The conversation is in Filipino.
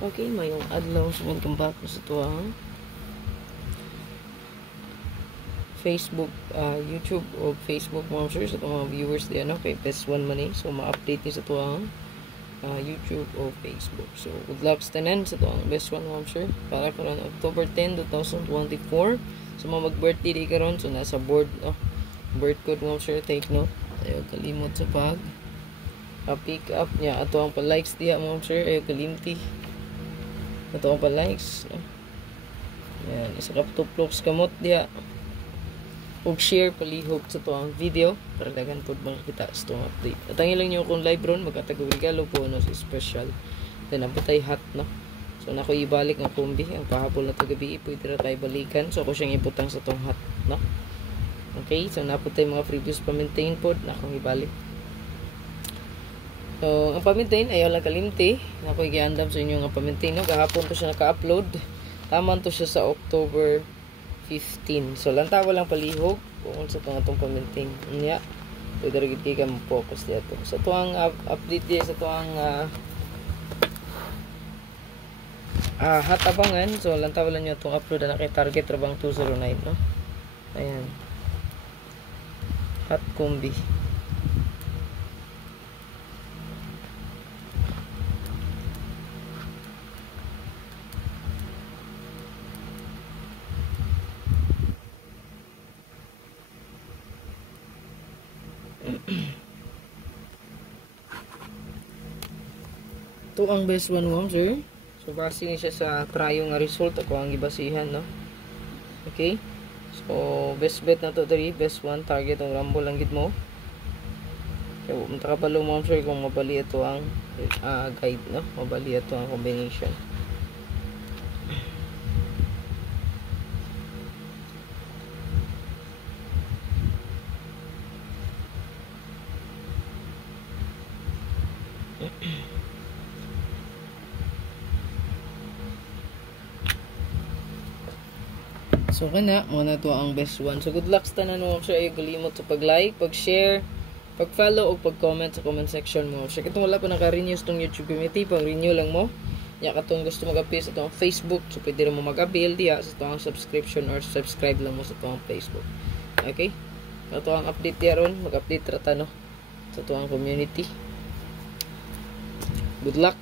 Okay, mayong adlaw sa welcome back sa tuwang Facebook, YouTube o Facebook mga sir sa mga viewers diyan kay best one man so ma-update ni sa tuwang YouTube o Facebook. So good luck sa tanan sa tuwang best one mga sir para karon October 10, 2024. So mag-birthday day karon so nasa board birth code mga sir, take note. Ayaw kalimot sa pag pick up niya ato ang pa-likes diya mga sir, ayaw kalimti. Ito ang pa-likes. Yan. Isa ka tuplok kamot diya. Og share palihog sa to ang video. Para dagan po makakita sa itong update. At ang ilang nyo kung live ron. Magkatagawigalo po no, sa special. Then napatay hot no. So na ko ibalik ang kumbi. Ang kahapon na tagabi. Pwede na tayo balikan. So ako siyang iputang sa itong hot no. Okay. So napatay mga previous pa-maintain po. Na akong ibalik. So, ang pamintain, ayaw lang kalimti. Ako i-giandam sa inyo ang pamintain. No? Kahapon to siya naka-upload. Taman to siya sa October 15. So, lantawa lang palihog. Kung sa itong pamintain. Nya. Pwede rin ka mag-focus dito. So, ito ang update din. Sa ito ang hot abangan. So, lantawa lang nyo itong upload na kay target rabang 209. No? Ayan. Hot combi. Ito ang best one mo sir. So base ni siya sa tryo nga result ako ang gibasihan no. Okay. So best bet na to diri, best one target ang rumble lang gid mo. Kaya munta ka palo mo sir kung mabali ito ang guide no, mabali ito ang combination. So kana mo na to ang best one. So good luck sa tanan mo sir, ay kalimot sa pag-like, pag-share, pag-follow o pag-comment sa comment section mo. So kitong wala pa naka-renew sa tong YouTube community, pang-renew lang mo. Ya katong gusto mag-appeal sa tong Facebook, so pwede rin mo mag-appeal diya sa tong subscription or subscribe lang mo sa tong Facebook. Okay? Ito ang update diya ron, mag-update rata no sa tong community. Good luck.